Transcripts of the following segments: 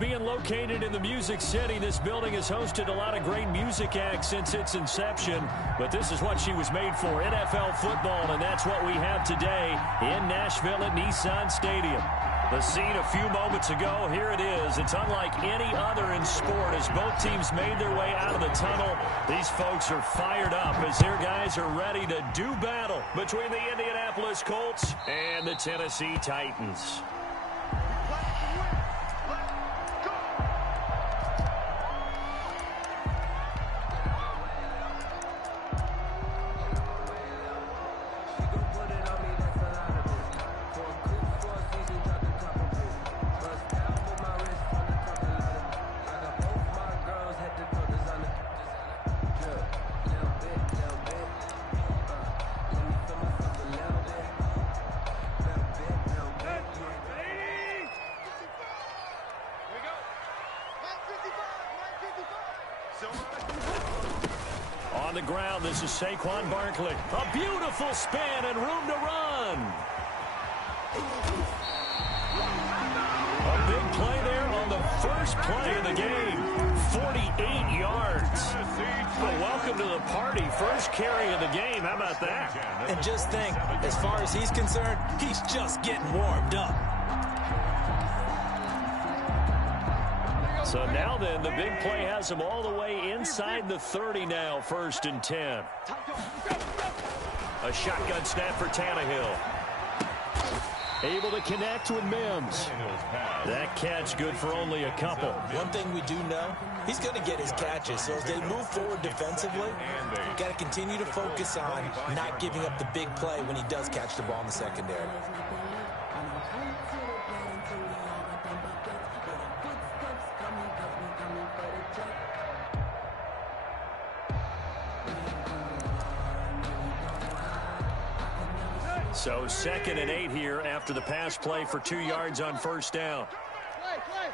Being located in the Music City, this building has hosted a lot of great music acts since its inception, but this is what she was made for, NFL football, and that's what we have today in Nashville at Nissan Stadium. The scene a few moments ago, here it is. It's unlike any other in sport as both teams made their way out of the tunnel. These folks are fired up as their guys are ready to do battle between the Indianapolis Colts and the Tennessee Titans. On the ground, this is Saquon Barkley. A beautiful spin and room to run. A big play there on the first play of the game. 48 yards. Well, welcome to the party. First carry of the game. How about that? And just think, as far as he's concerned, he's just getting warmed up. So now then, the big play has him all the way inside the 30 now, 1st and 10. A shotgun snap for Tannehill. Able to connect with Mims. That catch good for only a couple. One thing we do know, he's going to get his catches. So as they move forward defensively, you've got to continue to focus on not giving up the big play when he does catch the ball in the secondary. So 2nd and 8 here after the pass play for 2 yards on 1st down. Play.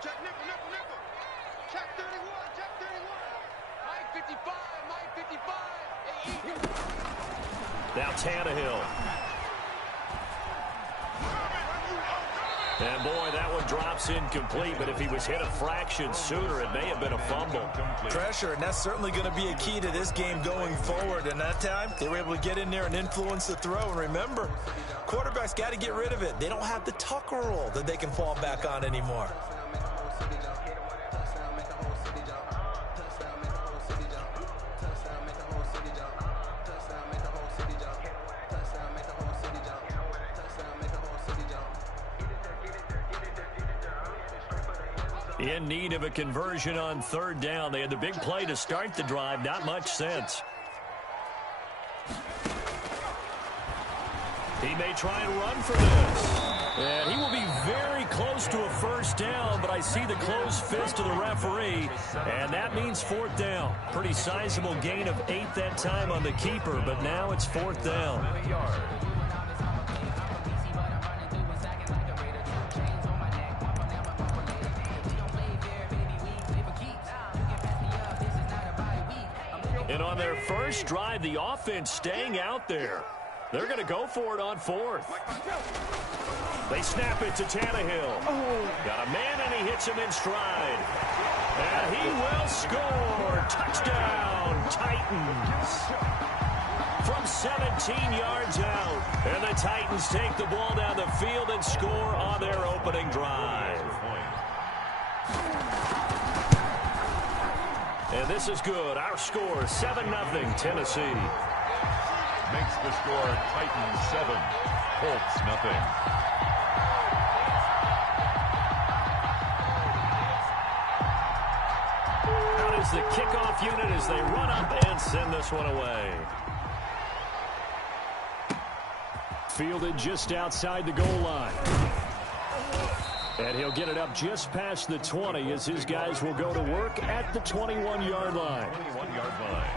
Check nickel. Check 31. Mike 55. Now Tannehill. And boy, that one drops incomplete, but if he was hit a fraction sooner, it may have been a fumble. Pressure, and that's certainly going to be a key to this game going forward. And that time, they were able to get in there and influence the throw. And remember, quarterbacks got to get rid of it. They don't have the Tucker roll that they can fall back on anymore. In need of a conversion on 3rd down. They had the big play to start the drive. Not much sense. He may try and run for this. And he will be very close to a 1st down, but I see the closed fist of the referee, and that means 4th down. Pretty sizable gain of 8 that time on the keeper, but now it's 4th down. And on their first drive, the offense staying out there. They're going to go for it on 4th. They snap it to Tannehill. Got a man, and he hits him in stride. And he will score. Touchdown, Titans. From 17 yards out. And the Titans take the ball down the field and score on their opening drive. And this is good. Our score, 7-0 Tennessee. Makes the score Titans 7, Colts 0. Out is the kickoff unit as they run up and send this one away. Fielded just outside the goal line. And he'll get it up just past the 20 as his guys will go to work at the 21-yard line. 21-yard line.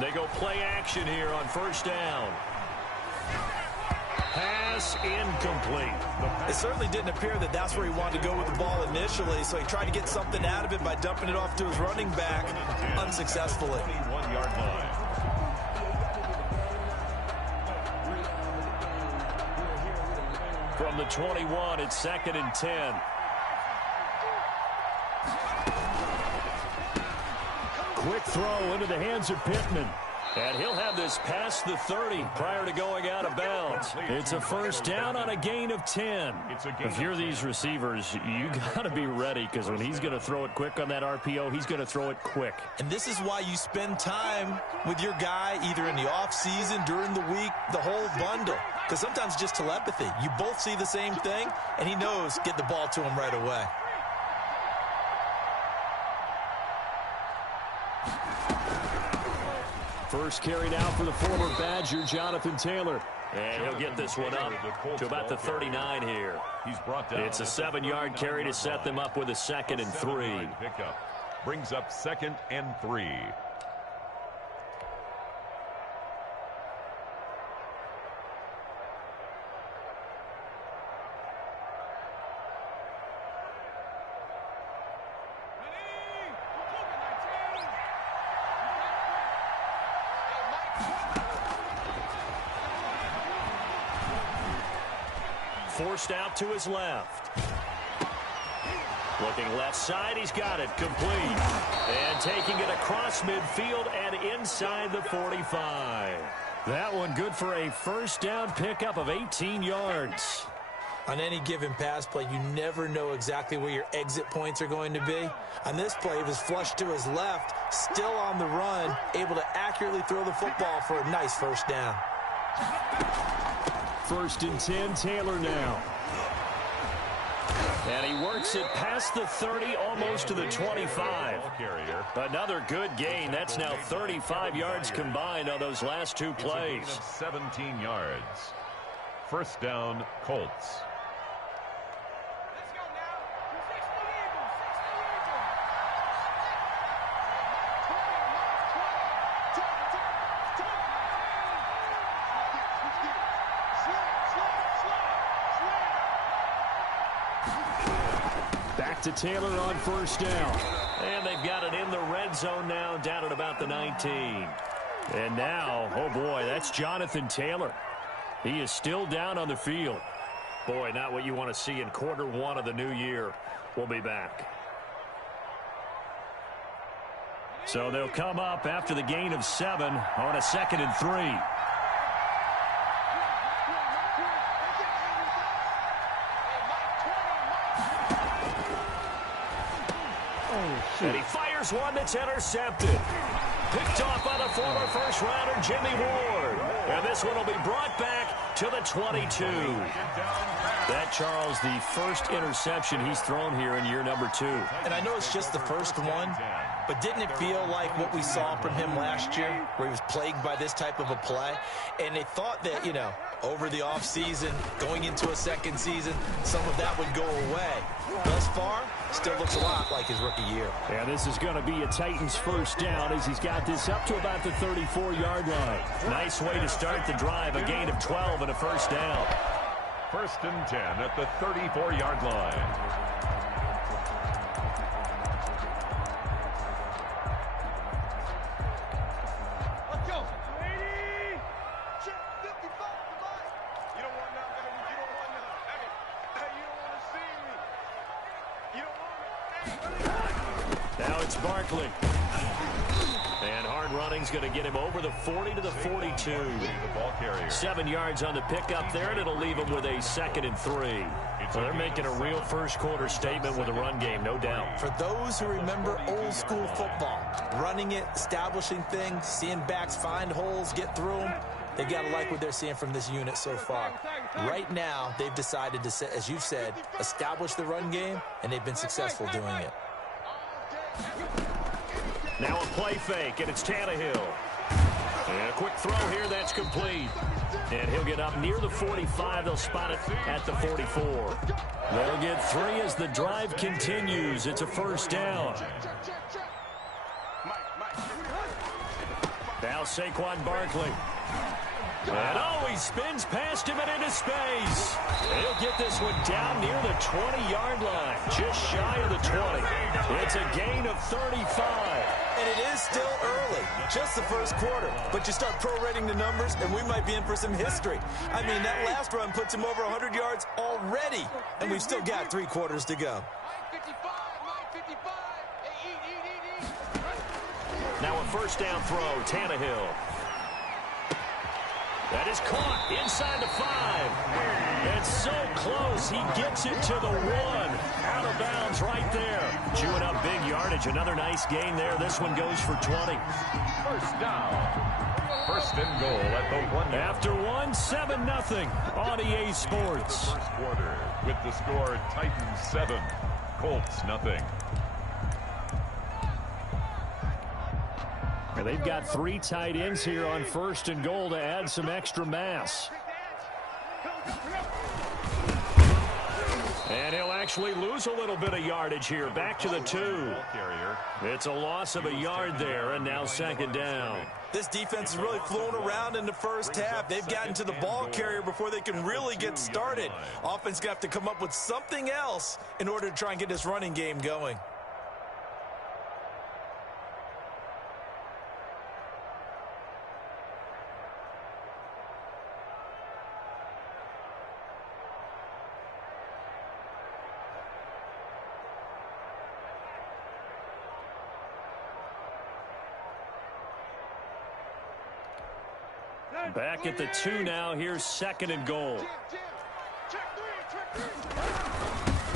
They go play action here on first down. Pass incomplete. It certainly didn't appear that that's where he wanted to go with the ball initially, so he tried to get something out of it by dumping it off to his running back unsuccessfully. 21-yard line. From the 21, it's 2nd and 10. Quick throw into the hands of Pittman. And he'll have this past the 30 prior to going out of bounds. It's a first down on a gain of 10. If you're these receivers, you got to be ready, because when he's going to throw it quick on that RPO, he's going to throw it quick. And this is why you spend time with your guy either in the offseason, during the week, the whole bundle. Because sometimes just telepathy. You both see the same thing, and he knows get the ball to him right away. First carry now for the former Badger, Jonathan Taylor. And he'll get this one up to about the 39 here. He's brought down. It's a 7-yard carry to set them up with a 2nd and 3. Pickup brings up 2nd and 3. Forced out to his left. Looking left side, he's got it complete. And taking it across midfield and inside the 45. That one good for a first down pickup of 18 yards. On any given pass play, you never know exactly where your exit points are going to be. On this play, it was flushed to his left, still on the run, able to accurately throw the football for a nice first down. 1st and 10, Taylor now. And he works it past the 30, almost to the 25. Another good gain. That's now 35 yards combined on those last two plays. 17 yards. First down, Colts. To Taylor on first down. And they've got it in the red zone now, down at about the 19. And now, oh boy, that's Jonathan Taylor. He is still down on the field. Boy, not what you want to see in quarter one of the new year. We'll be back. So they'll come up after the gain of 7 on a 2nd and 3. And he fires one that's intercepted. Picked off by the former first-rounder Jimmy Ward. And this one will be brought back to the 22. That, Charles, the first interception he's thrown here in year number 2. And I know it's just the first one, but didn't it feel like what we saw from him last year, where he was plagued by this type of a play? And they thought that, you know, over the offseason, going into a second season, some of that would go away. Thus far, still looks a lot like his rookie year. Yeah, this is going to be a Titans first down as he's got this up to about the 34-yard line. Nice way to start the drive, a gain of 12 and a first down. 1st and 10 at the 34-yard line. it's Barkley. And hard running's going to get him over the 40 to the 42. 7 yards on the pickup there, and it'll leave him with a 2nd and 3. So they're making a real first-quarter statement with a run game, no doubt. For those who remember old-school football, running it, establishing things, seeing backs find holes, get through them, they've got to like what they're seeing from this unit so far. Right now, they've decided to, as you've said, establish the run game, and they've been successful doing it. Now a play fake, and it's Tannehill. And a quick throw here, that's complete. And he'll get up near the 45. They'll spot it at the 44. They'll get 3 as the drive continues. It's a first down. Now Saquon Barkley. And he spins past him and into space. He'll get this one down near the 20-yard line, just shy of the 20. It's a gain of 35. And it is still early, just the first quarter. But you start prorating the numbers, and we might be in for some history. I mean, that last run puts him over 100 yards already, and we've still got 3 quarters to go. Now a first down throw, Tannehill. That is caught inside the 5. And so close, he gets it to the 1. Out of bounds right there. Chewing up big yardage. Another nice gain there. This one goes for 20. First down. First and goal at the 1. After 1, 7-0 on EA Sports. First quarter with the score Titans 7, Colts nothing. And they've got 3 tight ends here on first and goal to add some extra mass. And he'll actually lose a little bit of yardage here. Back to the 2. It's a loss of a yard there, and now 2nd down. This defense is really flown around in the first half. They've gotten to the ball carrier before they can really get started. Offense going to have to come up with something else in order to try and get this running game going. Back at the 2 now. Here's 2nd and goal.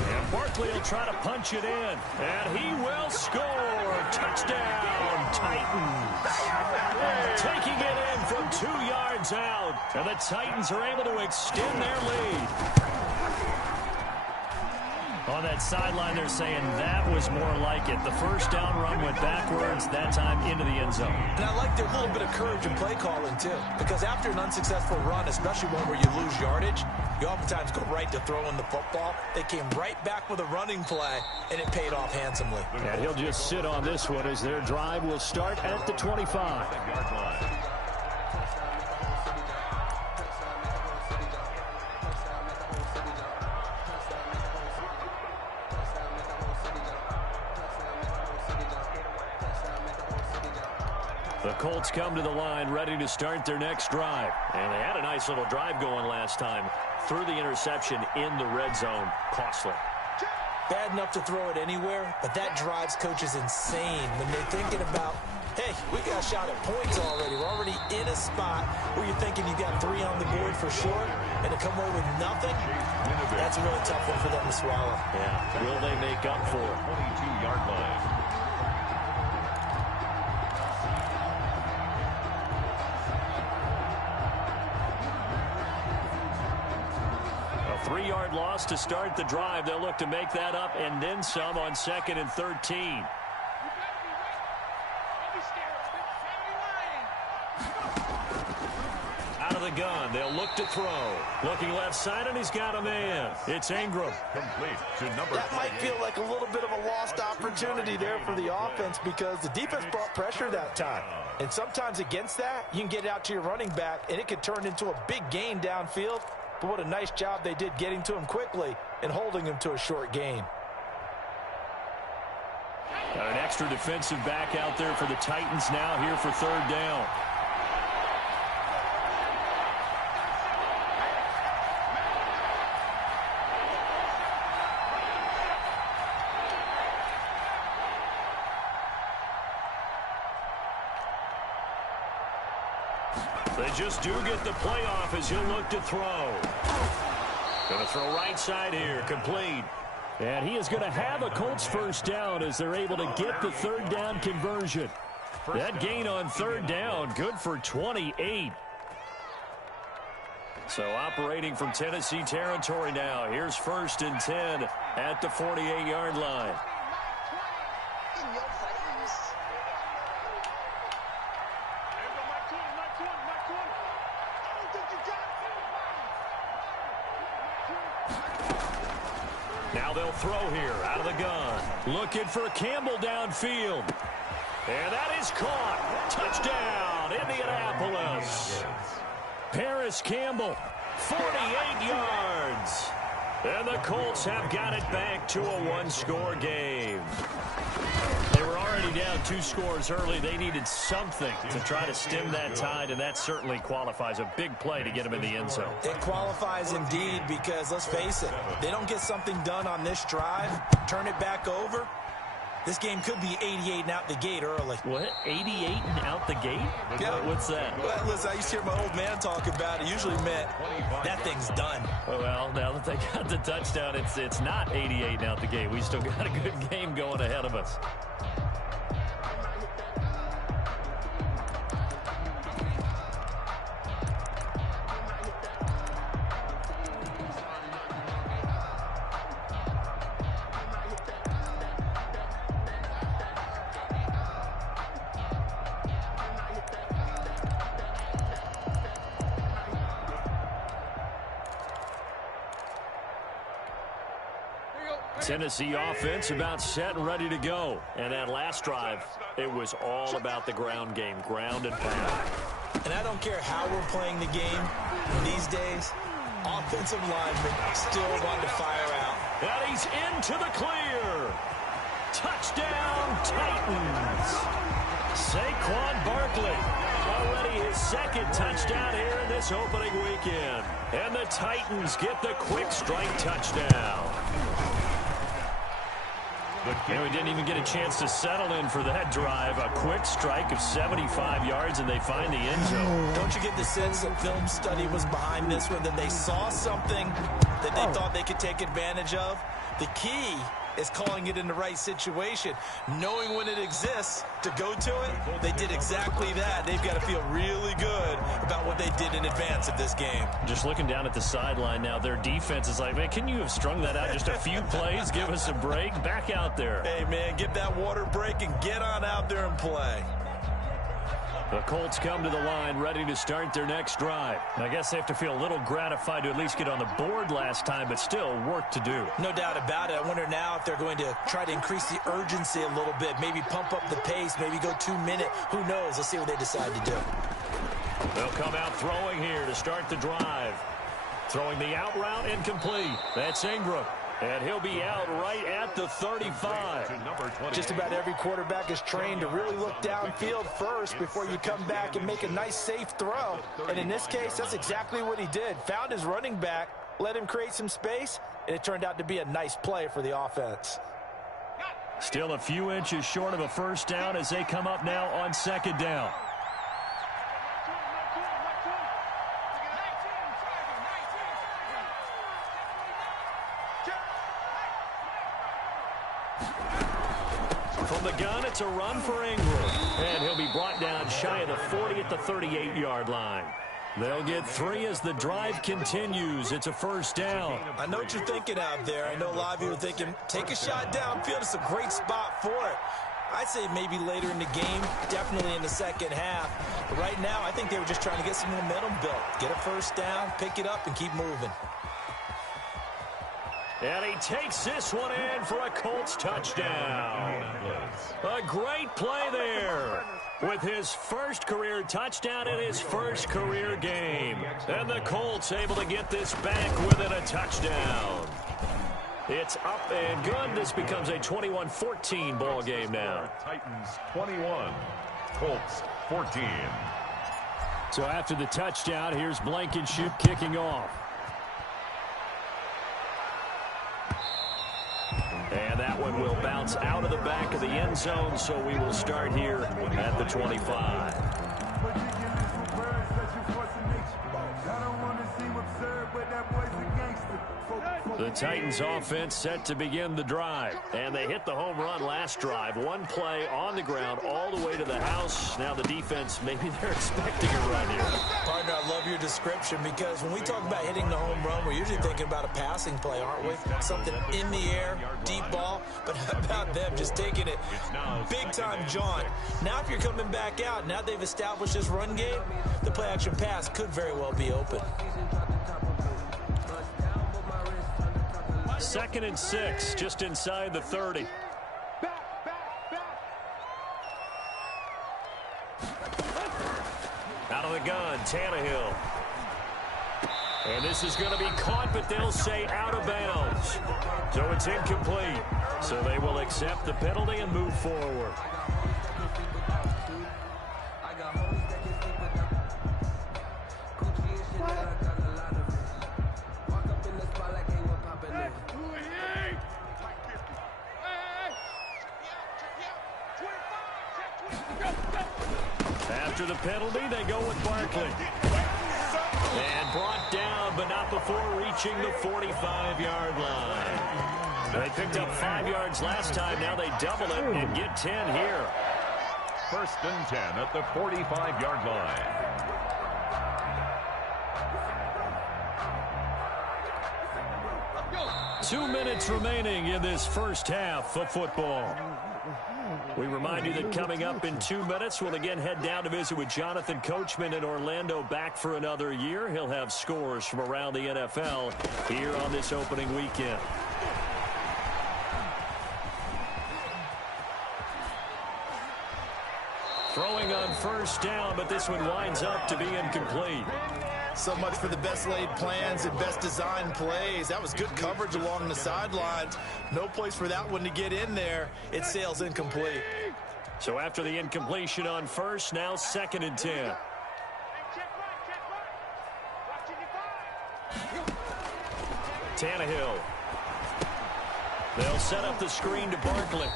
And Barkley will try to punch it in. And he will score. Touchdown, Titans. Taking it in from 2 yards out. And the Titans are able to extend their lead. On that sideline, they're saying that was more like it. The first down run went backwards, that time into the end zone. And I like their little bit of courage in play calling, too. Because after an unsuccessful run, especially one where you lose yardage, you oftentimes go right to throwing the football. They came right back with a running play, and it paid off handsomely. And he'll just sit on this one as their drive will start at the 25. The Colts come to the line ready to start their next drive. And they had a nice little drive going last time. Threw the interception in the red zone. Costly. Bad enough to throw it anywhere, but that drives coaches insane when they're thinking about, hey, we got a shot at points already. We're already in a spot where you're thinking you got 3 on the board for sure, and to come away with nothing, that's a really tough one for them to swallow. Yeah. Will they make up for it? 22-yard line. A 3-yard loss to start the drive. They'll look to make that up and then some on 2nd and 13. Out of the gun. They'll look to throw. Looking left side, and he's got a man. It's Ingram. Complete to number That might feel like a little bit of a lost opportunity there for the offense because the defense brought pressure that time. And sometimes against that, you can get it out to your running back, and it could turn into a big gain downfield. But what a nice job they did getting to him quickly and holding him to a short gain. Got an extra defensive back out there for the Titans now here for 3rd down. They just do get the playoff as he'll look to throw. Going to throw right side here, complete. And he is going to have a Colts first down as they're able to get the third down conversion. That gain on third down, good for 28. So operating from Tennessee territory now. Here's 1st and 10 at the 48-yard line. Now they'll throw here out of the gun. Looking for Campbell downfield. And that is caught. Touchdown, Indianapolis. Paris Campbell, 48 yards. And the Colts have got it back to a one-score game. They were already down 2 scores early. They needed something to try to stem that tide, and that certainly qualifies. A big play to get them in the end zone. It qualifies indeed because, let's face it, they don't get something done on this drive, turn it back over. This game could be 88 and out the gate early. What? 88 and out the gate? Yeah. What's that? Well, listen, I used to hear my old man talk about it. Usually meant that thing's done. Well, now that they got the touchdown, it's not 88 and out the gate. We still got a good game going ahead of us. Tennessee offense about set and ready to go. And that last drive, it was all about the ground game, ground and pound. And I don't care how we're playing the game these days, offensive linemen still want to fire out. And he's into the clear. Touchdown, Titans. Saquon Barkley, already his 2nd touchdown here in this opening weekend. And the Titans get the quick strike touchdown. And we didn't even get a chance to settle in for that drive. A quick strike of 75 yards, and they find the end zone. Don't you get the sense that film study was behind this one, that they saw something that they thought they could take advantage of? The key is calling it in the right situation, knowing when it exists to go to it. They did exactly that. They've got to feel really good about what they did in advance of this game. Just looking down at the sideline now, their defense is like, man, can you have strung that out just a few plays? Give us a break. Back out there. Hey, man, give that water break and get on out there and play. The Colts come to the line ready to start their next drive. I guess they have to feel a little gratified to at least get on the board last time, but still work to do. No doubt about it. I wonder now if they're going to try to increase the urgency a little bit, maybe pump up the pace, maybe go 2-minute. Who knows? Let's see what they decide to do. They'll come out throwing here to start the drive. Throwing the out route incomplete. That's Ingram. And he'll be out right at the 35. Just about every quarterback is trained to really look downfield first before you come back and make a nice, safe throw. And in this case, that's exactly what he did. Found his running back, let him create some space, and it turned out to be a nice play for the offense. Still a few inches short of a first down as they come up now on 2nd down. From the gun, it's a run for Ingram. And he'll be brought down shy of the 40 at the 38-yard line. They'll get 3 as the drive continues. It's a first down. I know what you're thinking out there. I know a lot of you are thinking, take a shot downfield. It's a great spot for it. I'd say maybe later in the game, definitely in the second half. But right now, I think they were just trying to get some momentum built. Get a first down, pick it up, and keep moving. And he takes this one in for a Colts touchdown. A great play there with his first career touchdown in his first career game. And the Colts able to get this back within a touchdown. It's up and good. This becomes a 21-14 ball game now. Titans 21, Colts 14. So after the touchdown, here's Blankenship kicking off. And that one will bounce out of the back of the end zone, so we will start here at the 25. The Titans offense set to begin the drive. And they hit the home run last drive. One play on the ground all the way to the house. Now the defense, maybe they're expecting a run here. Partner, I love your description because when we talk about hitting the home run, we're usually thinking about a passing play, aren't we? Something in the air, deep ball. But how about them just taking it big-time jaunt? Now if you're coming back out, now they've established this run game, the play-action pass could very well be open. 2nd and 6, just inside the 30. Out of the gun, Tannehill. And this is going to be caught, but they'll say out of bounds. So it's incomplete. So they will accept the penalty and move forward. After the penalty, they go with Barkley. And brought down, but not before reaching the 45-yard line. They picked up 5 yards last time. Now they double it and get 10 here. 1st and 10 at the 45-yard line. Two minutes remaining in this first half of football. We remind you that coming up in 2 minutes, we'll again head down to visit with Jonathan Coachman in Orlando, back for another year. He'll have scores from around the NFL here on this opening weekend. Throwing on 1st down, but this one winds up to be incomplete. So much for the best laid plans and best designed plays. That was good coverage along the sidelines. No place for that one to get in there. It sails incomplete. So after the incompletion on 1st, now 2nd and 10. Tannehill. They'll set up the screen to Barkley.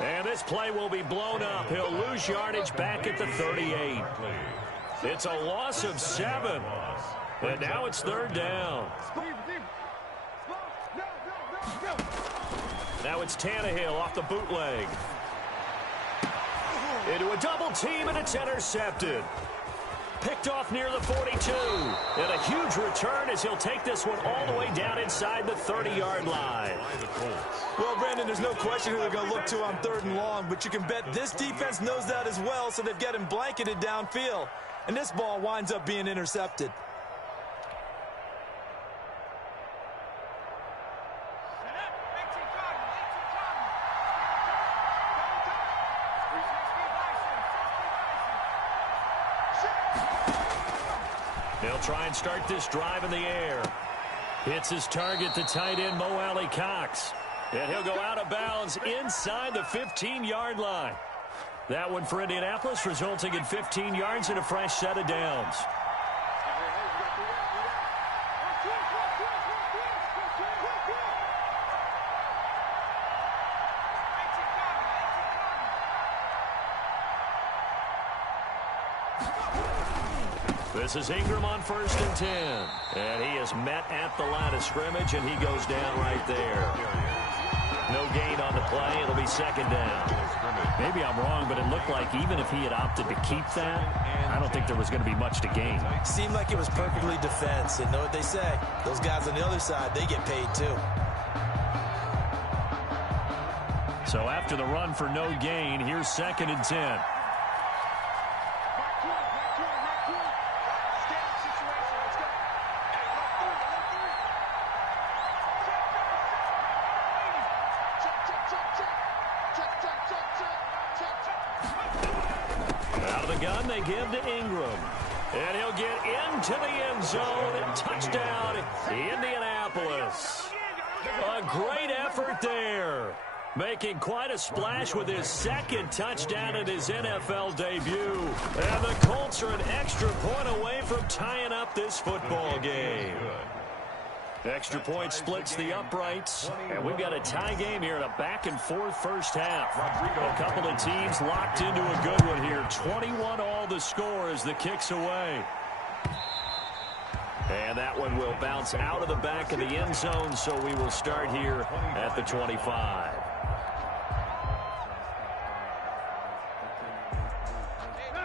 And this play will be blown up. He'll lose yardage back at the 38. It's a loss of 7. And now it's 3rd down. Now it's Tannehill off the bootleg. Into a double team, and it's intercepted. Picked off near the 42. And a huge return as he'll take this one all the way down inside the 30-yard line. Well, Brandon, there's no question who they're going to look to on 3rd and long, but you can bet this defense knows that as well, so they've got him blanketed downfield. And this ball winds up being intercepted. They'll try and start this drive in the air. Hits his target, the tight end, Mo Alley Cox. And he'll go out of bounds inside the 15-yard line. That one for Indianapolis, resulting in 15 yards and a fresh set of downs. This is Ingram on 1st and 10. And he is met at the line of scrimmage, and he goes down right there. No gain on the play. It'll be 2nd down. Maybe I'm wrong, but it looked like even if he had opted to keep that, I don't think there was going to be much to gain. Seemed like it was perfectly defense. And know what they say? Those guys on the other side, they get paid too. So after the run for no gain, here's 2nd and 10. Gun they give to Ingram. And he'll get into the end zone and touchdown, Indianapolis. A great effort there. Making quite a splash with his 2nd touchdown in his NFL debut. And the Colts are an extra point away from tying up this football game. Extra point splits the uprights, and we've got a tie game here in a back-and-forth first half. A couple of teams locked into a good one here. 21 all the score as the kick's away. And that one will bounce out of the back of the end zone, so we will start here at the 25.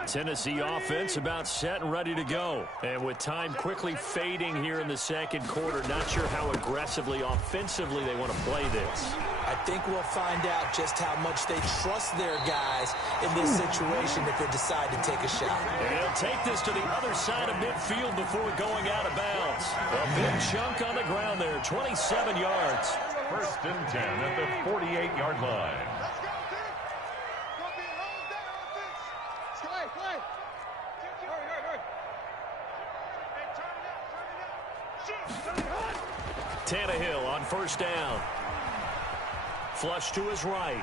Tennessee offense about set and ready to go. And with time quickly fading here in the second quarter, not sure how aggressively, offensively they want to play this. I think we'll find out just how much they trust their guys in this situation if they decide to take a shot. And he'll take this to the other side of midfield before going out of bounds. A big chunk on the ground there, 27 yards. First and 10 at the 48-yard line. Tannehill on first down. Flush to his right.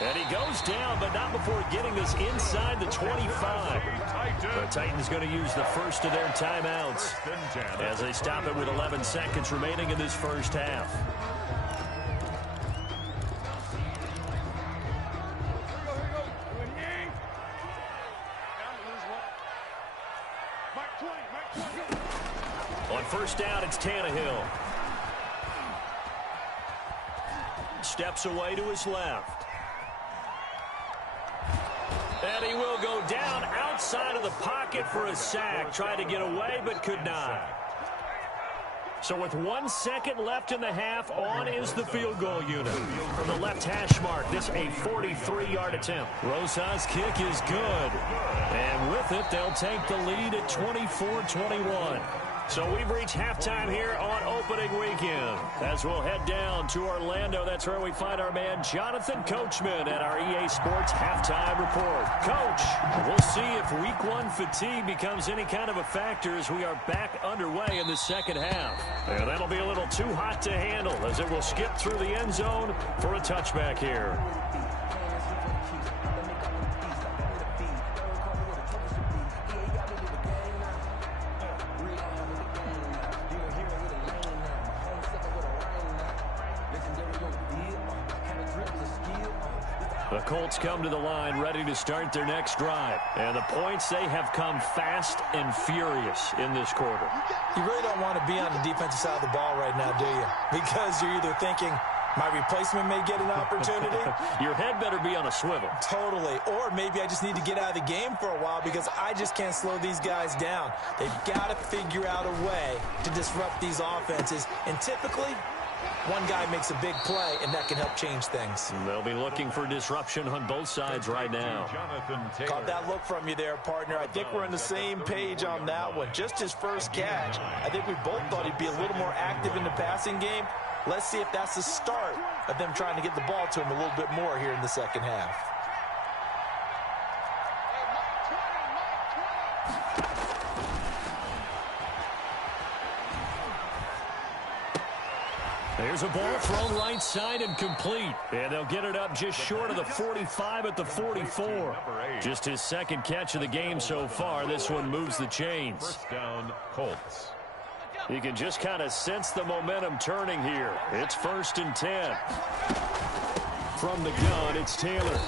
And he goes down, but not before getting this inside the 25. The Titans going to use the first of their timeouts as they stop it with 11 seconds remaining in this first half. On first down, it's Tannehill. Steps away to his left. And he will go down outside of the pocket for a sack. Tried to get away, but could not. So with 1 second left in the half, on is the field goal unit. From the left hash mark, this a 43-yard attempt. Rosa's kick is good. And with it, they'll take the lead at 24-21. So we've reached halftime here on opening weekend. As we'll head down to Orlando, that's where we find our man Jonathan Coachman at our EA Sports Halftime Report. Coach, we'll see if Week 1 fatigue becomes any kind of a factor as we are back underway in the second half. And that'll be a little too hot to handle as it will skip through the end zone for a touchback here. The Colts come to the line ready to start their next drive. And the points, they have come fast and furious in this quarter. You really don't want to be on the defensive side of the ball right now, do you? Because you're either thinking, my replacement may get an opportunity. Your head better be on a swivel. Totally. Or maybe I just need to get out of the game for a while because I just can't slow these guys down. They've got to figure out a way to disrupt these offenses. And typically, one guy makes a big play, and that can help change things. They'll be looking for disruption on both sides right now. Caught that look from you there, partner. I think we're on the same page on that one. Just his first catch. I think we both thought he'd be a little more active in the passing game. Let's see if that's the start of them trying to get the ball to him a little bit more here in the second half. There's a ball thrown right side and complete. And they'll get it up just short of the 45 at the 44. Just his second catch of the game so far. This one moves the chains. First down, Colts. You can just kind of sense the momentum turning here. It's 1st and 10. From the gun, it's Taylor.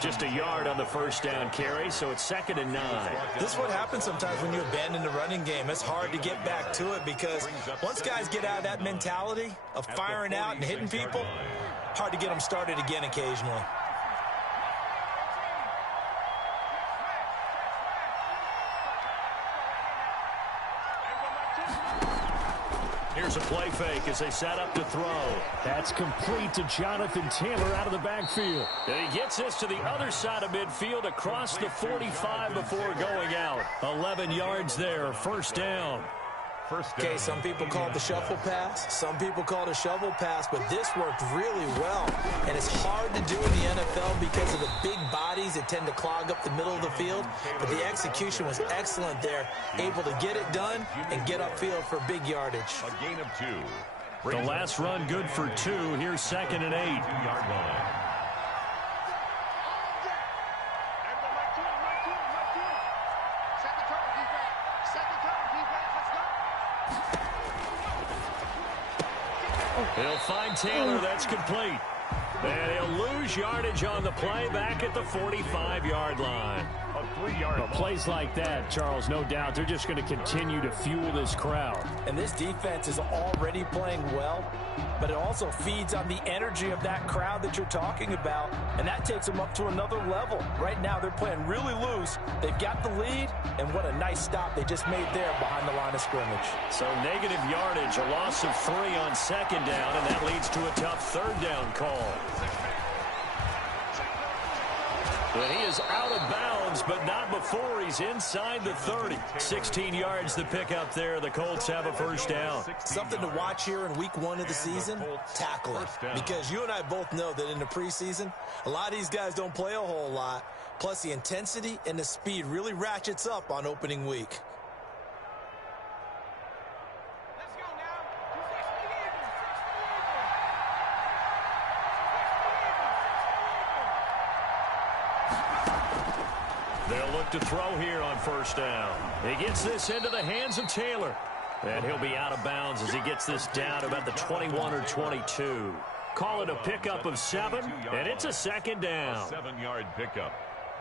Just a yard on the first down carry, so it's 2nd and 9. This is what happens sometimes when you abandon the running game. It's hard to get back to it because once guys get out of that mentality of firing out and hitting people, hard to get them started again occasionally. Here's a play fake as they set up to throw. That's complete to Jonathan Taylor out of the backfield. And he gets this to the other side of midfield across the 45 before going out. 11 yards there, 1st down. Okay, some people call it the shuffle pass. Some people call it a shovel pass, but this worked really well. And it's hard to do in the NFL because of the big bodies that tend to clog up the middle of the field. But the execution was excellent there, able to get it done and get upfield for big yardage. A gain of 2. The last run good for 2. Here's 2nd and 8. 2-yard line. He'll find Taylor. That's complete. And he'll lose yardage on the play back at the 45-yard line. A 3-yard Plays like that, Charles, no doubt, they're just going to continue to fuel this crowd. And this defense is already playing well, but it also feeds on the energy of that crowd that you're talking about, and that takes them up to another level. Right now, they're playing really loose. They've got the lead, and what a nice stop they just made there behind the line of scrimmage. So negative yardage, a loss of 3 on second down, and that leads to a tough third down call. And he is out of bounds, but not before he's inside the 30. 16 yards to pick up there. The Colts have a first down. Something to watch here in week 1 of the season, tackling. Because you and I both know that in the preseason, a lot of these guys don't play a whole lot. Plus, the intensity and the speed really ratchets up on opening week. They'll look to throw here on first down. He gets this into the hands of Taylor. And he'll be out of bounds as he gets this down about the 21 or 22. Call it a pickup of 7, and it's a second down. A 7-yard pickup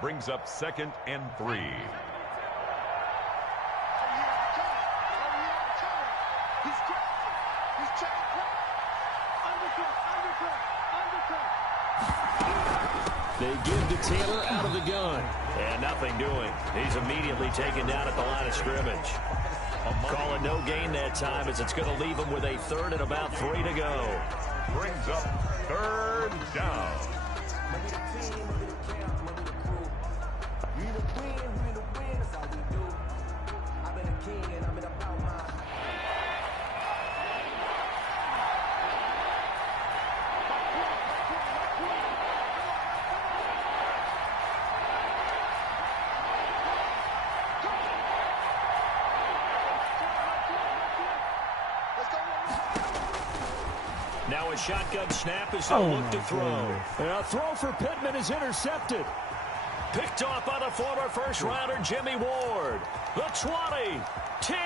brings up 2nd and 3. They give to Taylor out of the gun. And nothing doing. He's immediately taken down at the line of scrimmage. Call it no gain that time as it's going to leave him with a 3rd and about 3 to go. Brings up 3rd down. Now a shotgun snap as they'll look to throw. And a throw for Pittman is intercepted. Picked off by the former first-rounder Jimmy Ward. The 20, 10,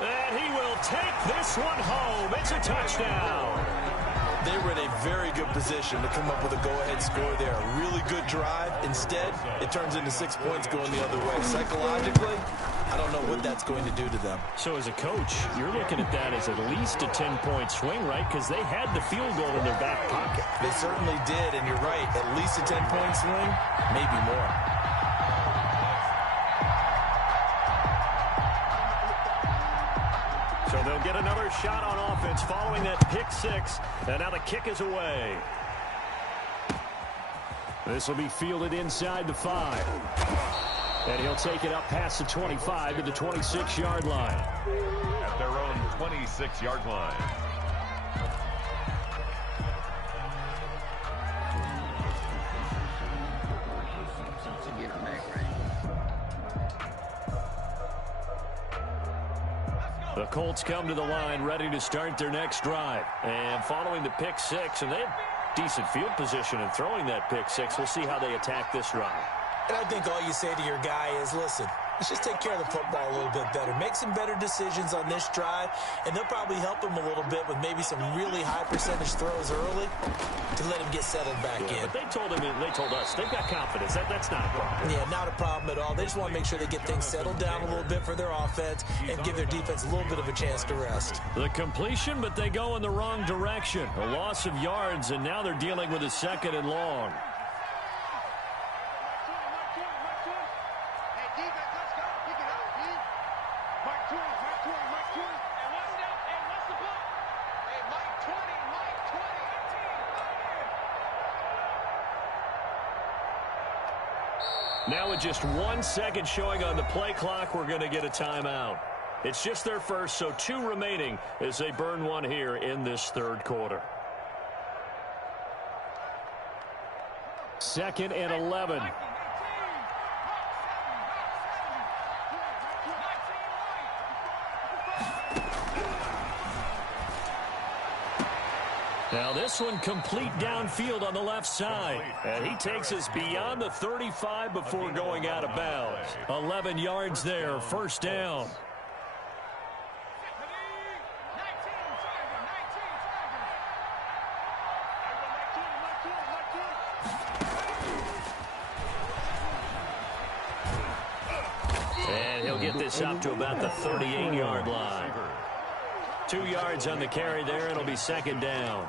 and he will take this one home. It's a touchdown. They were in a very good position to come up with a go-ahead score there. A really good drive. Instead, it turns into 6 points going the other way. Psychologically, I don't know what that's going to do to them. So as a coach, you're looking at that as at least a 10-point swing, right? Because they had the field goal in their back pocket. They certainly did, and you're right. At least a 10-point swing, maybe more. So they'll get another shot on offense following that pick 6. And now the kick is away. This will be fielded inside the 5. And he'll take it up past the 25 to the 26-yard line. At their own 26-yard line. The Colts come to the line ready to start their next drive. And following the pick 6, and they have decent field position in throwing that pick 6. We'll see how they attack this drive. And I think all you say to your guy is, listen, let's just take care of the football a little bit better. Make some better decisions on this drive, and they'll probably help him a little bit with maybe some really high percentage throws early to let him get settled back in. But they told him, they told us, they've got confidence. That's not a problem. Yeah, not a problem at all. They just want to make sure they get things settled down a little bit for their offense and give their defense a little bit of a chance to rest. The completion, but they go in the wrong direction. A loss of yards, and now they're dealing with a 2nd and long. Now with just 1 second showing on the play clock, we're going to get a timeout. It's just their first, so 2 remaining as they burn one here in this 3rd quarter. 2nd and 11. Now this one complete downfield on the left side. And he takes us beyond the 35 before going out of bounds. 11 yards there, first down. this up to about the 38-yard line. 2 yards on the carry there. It'll be second down.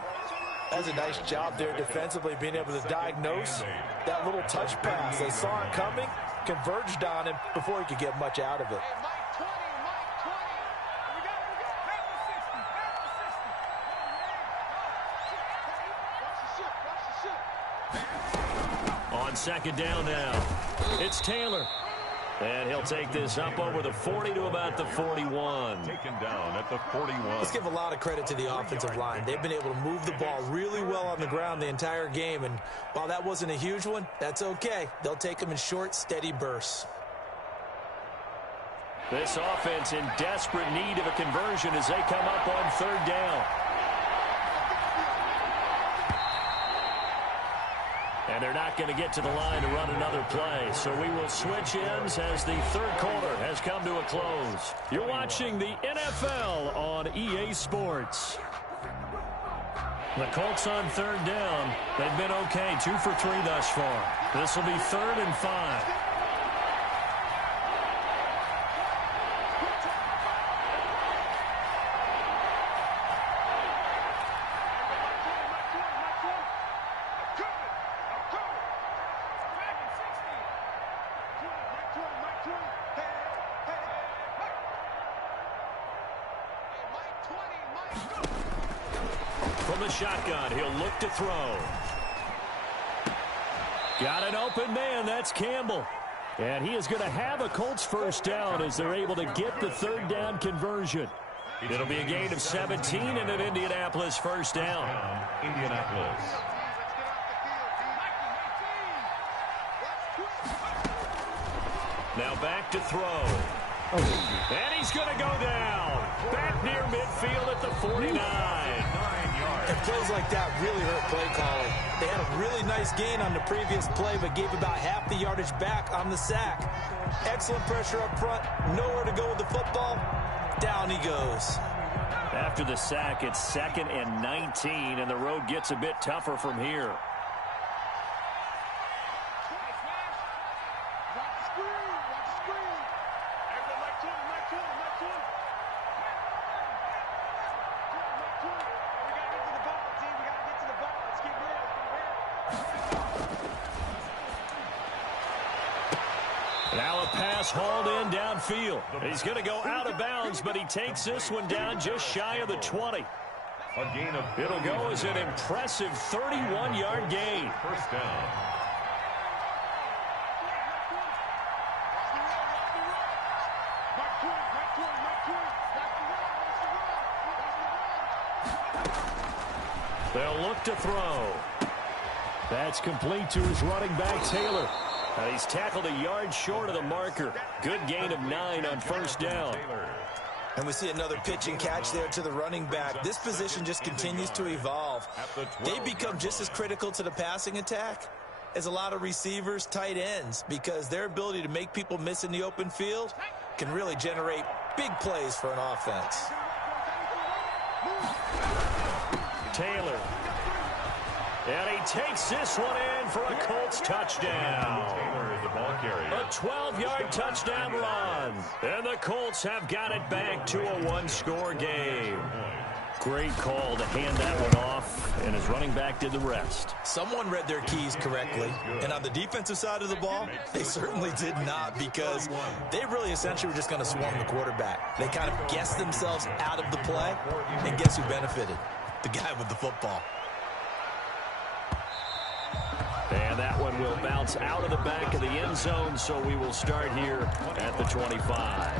That's a nice job there defensively, being able to diagnose that little touch pass. They saw it coming, converged on him before he could get much out of it. On second down now, it's Taylor. And he'll take this up over the 40 to about the 41. Taken down at the 41. Let's give a lot of credit to the offensive line. They've been able to move the ball really well on the ground the entire game. And while that wasn't a huge one, that's okay. They'll take them in short, steady bursts. This offense in desperate need of a conversion as they come up on third down. And they're not going to get to the line to run another play. So we will switch ends as the third quarter has come to a close. You're watching the NFL on EA Sports. The Colts on third down. They've been okay, 2 for 3 thus far. This will be 3rd and 5. From the shotgun, he'll look to throw. Got an open man. That's Campbell. And he is going to have a Colts first down as they're able to get the third down conversion. It'll be a gain of 17 and an Indianapolis first down. Indianapolis. Now back to throw. And he's going to go down. Back near midfield at the 49. And plays like that really hurt play calling. They had a really nice gain on the previous play, but gave about half the yardage back on the sack. Excellent pressure up front. Nowhere to go with the football. Down he goes. After the sack, it's 2nd and 19, and the road gets a bit tougher from here. Now a pass hauled in downfield. He's going to go out of bounds, but he takes this one down just shy of the 20. A gain of It'll go as an impressive 31-yard gain. First down. They'll look to throw. That's complete to his running back, Taylor. He's tackled a yard short of the marker. Good gain of 9 on first down. And we see another pitch and catch there to the running back. This position just continues to evolve. They become just as critical to the passing attack as a lot of receivers, tight ends, because their ability to make people miss in the open field can really generate big plays for an offense. Taylor. And he takes this one in for a Colts touchdown. Taylor is the ball carrier. A 12-yard touchdown run. And the Colts have got it back to a one-score game. Great call to hand that one off, and his running back did the rest. Someone read their keys correctly, and on the defensive side of the ball, they certainly did not, because they really essentially were just going to swarm the quarterback. They kind of guessed themselves out of the play, and guess who benefited? The guy with the football. And that one will bounce out of the back of the end zone, so we will start here at the 25.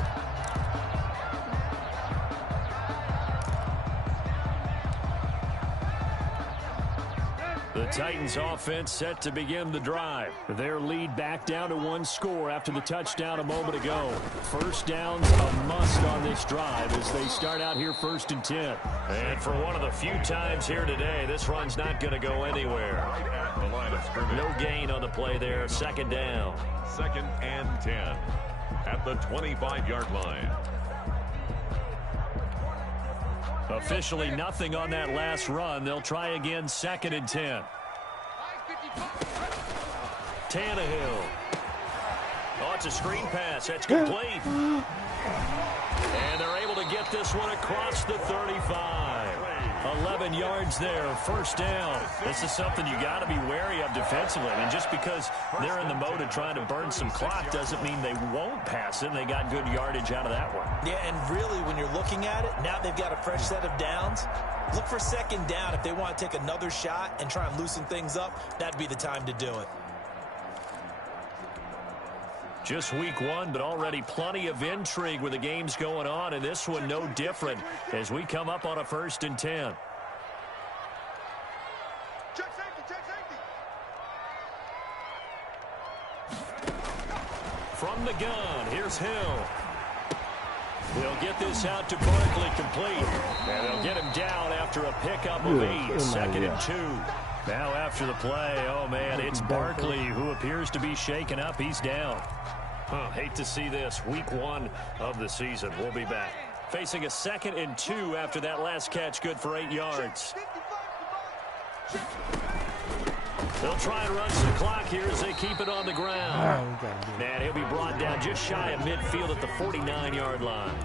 The Titans offense set to begin the drive. Their lead back down to one score after the touchdown a moment ago. First down's a must on this drive as they start out here 1st and 10. And for one of the few times here today, this run's not going to go anywhere. Right at the line of scrimmage. No gain on the play there. 2nd down. 2nd and 10 at the 25-yard line. Officially nothing on that last run. They'll try again 2nd and 10. Tannehill. Oh, it's a screen pass. That's complete. And they're able to get this one across the 35. 11 yards there, first down. This is something you got to be wary of defensively. And just because they're in the mode of trying to burn some clock doesn't mean they won't pass it. And they got good yardage out of that one. Yeah, and really, when you're looking at it, now they've got a fresh set of downs. Look for second down. If they want to take another shot and try and loosen things up, that'd be the time to do it. Just week one, but already plenty of intrigue with the games going on, and this one no different as we come up on a 1st and 10. Check safety, check safety. From the gun, here's Hill. They'll get this out to Barkley complete, and they'll get him down after a pickup of 8, 2nd and 2. Now after the play, oh man, it's Barkley who appears to be shaken up. He's down. Hate to see this. Week one of the season. We'll be back. Facing a 2nd and 2 after that last catch, good for 8 yards. They'll try and rush the clock here as they keep it on the ground. And he'll be brought down just shy of midfield at the 49-yard line.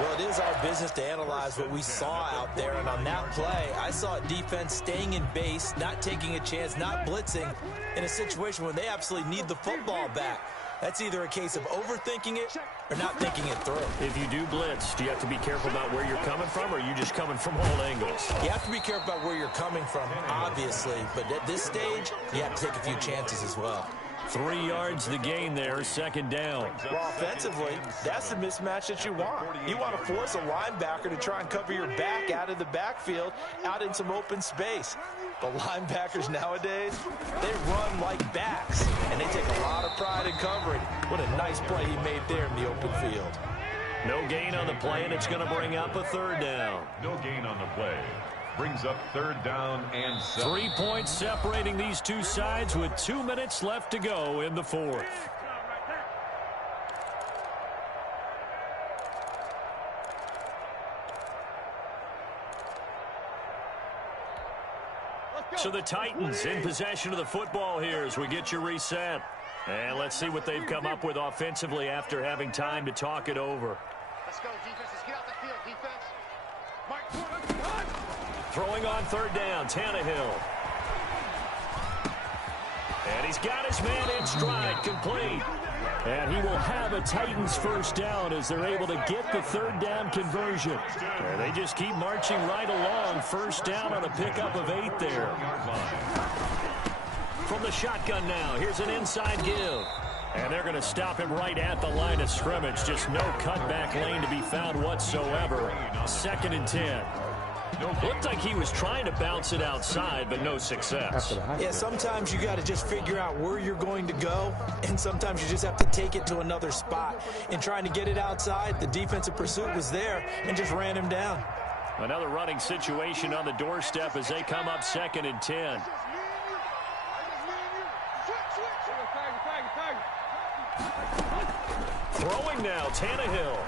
Well, it is our business to analyze what we saw out there, and on that play, I saw a defense staying in base, not taking a chance, not blitzing, in a situation where they absolutely need the football back. That's either a case of overthinking it or not thinking it through. If you do blitz, do you have to be careful about where you're coming from, or are you just coming from all angles? You have to be careful about where you're coming from, obviously, but at this stage, you have to take a few chances as well. 3 yards the gain there, 2nd down. Well, offensively, that's the mismatch that you want. You want to force a linebacker to try and cover your back out of the backfield, out in some open space. The linebackers nowadays, they run like backs, and they take a lot of pride in covering. What a nice play he made there in the open field. No gain on the play, and it's going to bring up a 3rd down. No gain on the play. Brings up 3rd down and 7. 3 points separating these two sides with 2 minutes left to go in the 4th. So the Titans in possession of the football here as we get you reset. And let's see what they've come up with offensively after having time to talk it over. Let's go, defense. Let's get out the field, defense. Mark, Throwing on 3rd down, Tannehill. And he's got his man in stride, complete. And he will have a Titans 1st down as they're able to get the 3rd down conversion. And they just keep marching right along. 1st down on a pickup of 8 there. From the shotgun now, here's an inside give. And they're going to stop him right at the line of scrimmage. Just no cutback lane to be found whatsoever. 2nd and 10. Looked like he was trying to bounce it outside, but no success. Yeah, sometimes you got to just figure out where you're going to go, and sometimes you just have to take it to another spot. In trying to get it outside, the defensive pursuit was there and just ran him down. Another running situation on the doorstep as they come up 2nd and 10. Throwing now, Tannehill.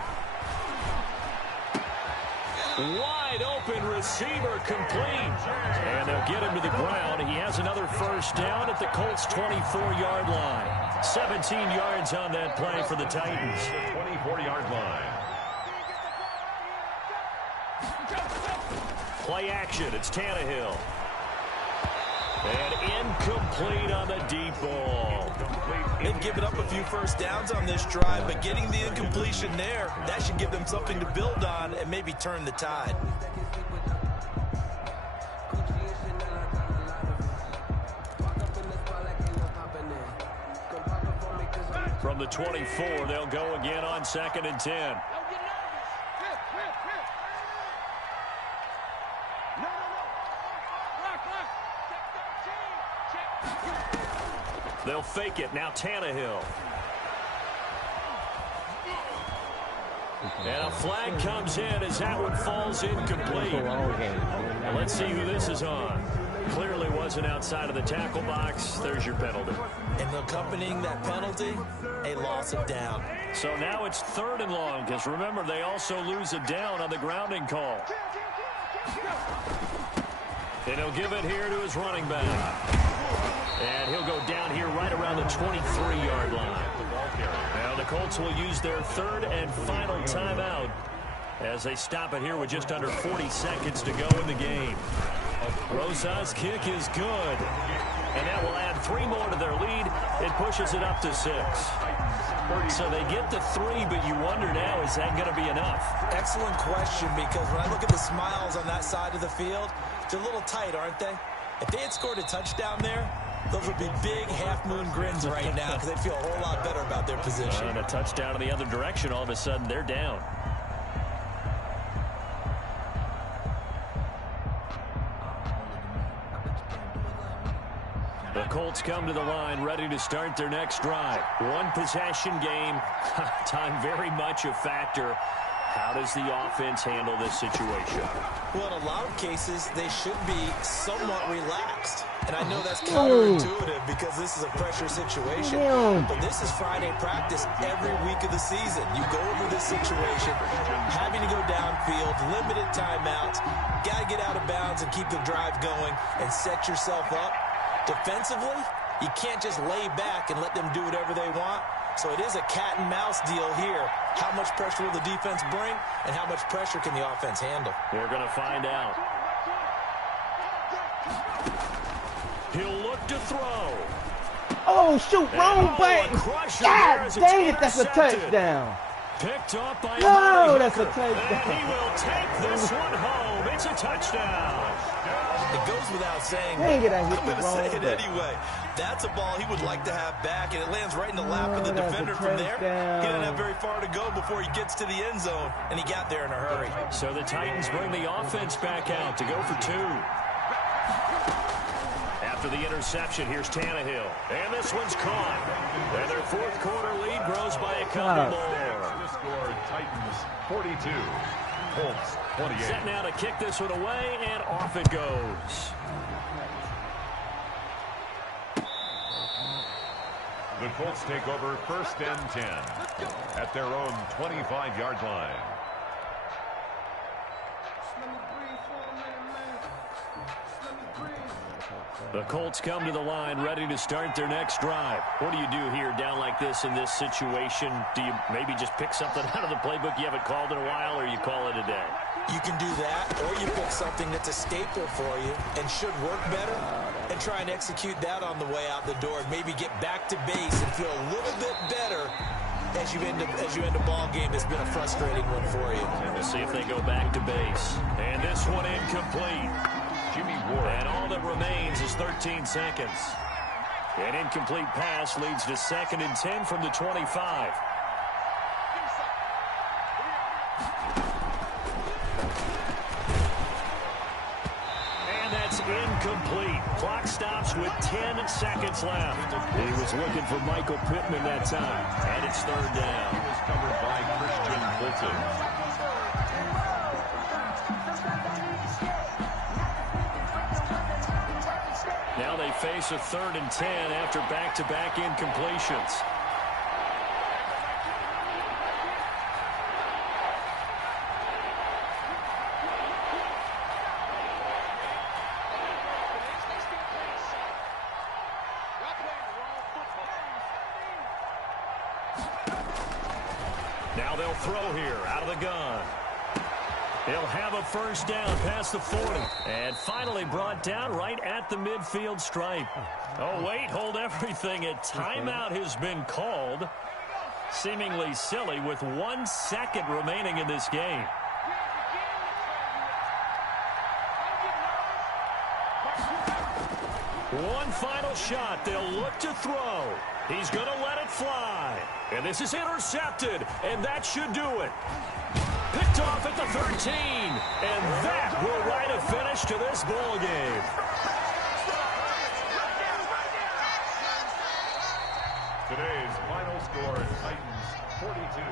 Wide open receiver, complete. And they'll get him to the ground. He has another 1st down at the Colts' 24-yard line. 17 yards on that play for the Titans. 24-yard line. Play action, it's Tannehill. And incomplete on the deep ball. They've given up a few 1st downs on this drive, but getting the incompletion there, that should give them something to build on and maybe turn the tide. From the 24, they'll go again on 2nd and 10. They'll fake it. Now Tannehill. And a flag comes in as that one falls incomplete. Let's see who this is on. Clearly wasn't outside of the tackle box. There's your penalty. And accompanying that penalty, a loss of down. So now it's 3rd and long, because remember, they also lose a down on the grounding call. And he'll give it here to his running back. And he'll go down here right around the 23-yard line. The ball carrier. Colts will use their third and final timeout as they stop it here with just under 40 seconds to go in the game. Rosa's kick is good, and that will add 3 more to their lead. It pushes it up to 6. So they get to 3, but you wonder now, is that going to be enough? Excellent question, because when I look at the smiles on that side of the field, they're a little tight, aren't they? If they had scored a touchdown there, those would be big half-moon grins right now because they'd feel a whole lot better about their position. And a touchdown in the other direction, all of a sudden they're down. The Colts come to the line, ready to start their next drive. One possession game, time very much a factor. How does the offense handle this situation? Well, in a lot of cases, they should be somewhat relaxed. And I know that's counterintuitive because this is a pressure situation. But this is Friday practice every week of the season. You go over this situation, having to go downfield, limited timeouts, got to get out of bounds and keep the drive going and set yourself up. Defensively, you can't just lay back and let them do whatever they want. So it is a cat and mouse deal here. How much pressure will the defense bring, and how much pressure can the offense handle? We're going to find out. He'll look to throw. Oh, shoot, wrong button. God dang it, that's a touchdown. Picked up by no, that's a touchdown. And he will take this one home. It's a touchdown. It goes without saying. Dang it, I'm going to say it anyway. That's a ball he would like to have back, and it lands right in the lap of the defender from there. He didn't have very far to go before he gets to the end zone, and he got there in a hurry. So the Titans bring the offense back out to go for 2. After the interception, here's Tannehill. And this one's caught. And their fourth quarter lead grows by a couple more. The score, Titans 42, Colts 28. Set now to kick this one away, and off it goes. The Colts take over 1st and 10 at their own 25-yard line. The Colts come to the line ready to start their next drive. What do you do here down like this in this situation? Do you maybe just pick something out of the playbook you haven't called in a while, or you call it a day? You can do that, or you pick something that's a staple for you and should work better and try and execute that on the way out the door and maybe get back to base and feel a little bit better as you end a ball game that's been a frustrating one for you. And we'll see if they go back to base. And this one incomplete. Jimmy Ward. And all that remains is 13 seconds. An incomplete pass leads to 2nd and 10 from the 25. And that's incomplete. Clock stops with 10 seconds left. He was looking for Michael Pittman that time. And it's 3rd down. He was covered by Christian Fulton. Now they face a 3rd and 10 after back-to-back incompletions. Now they'll throw here out of the gun. He'll have a 1st down past the 40. And finally brought down right at the midfield stripe. Oh, wait, hold everything. A timeout has been called. Seemingly silly with 1 second remaining in this game. One final shot. They'll look to throw. He's going to let it fly. And this is intercepted. And that should do it. Picked off at the 13, and that will write a finish to this ball game. Today's final score, Titans 42.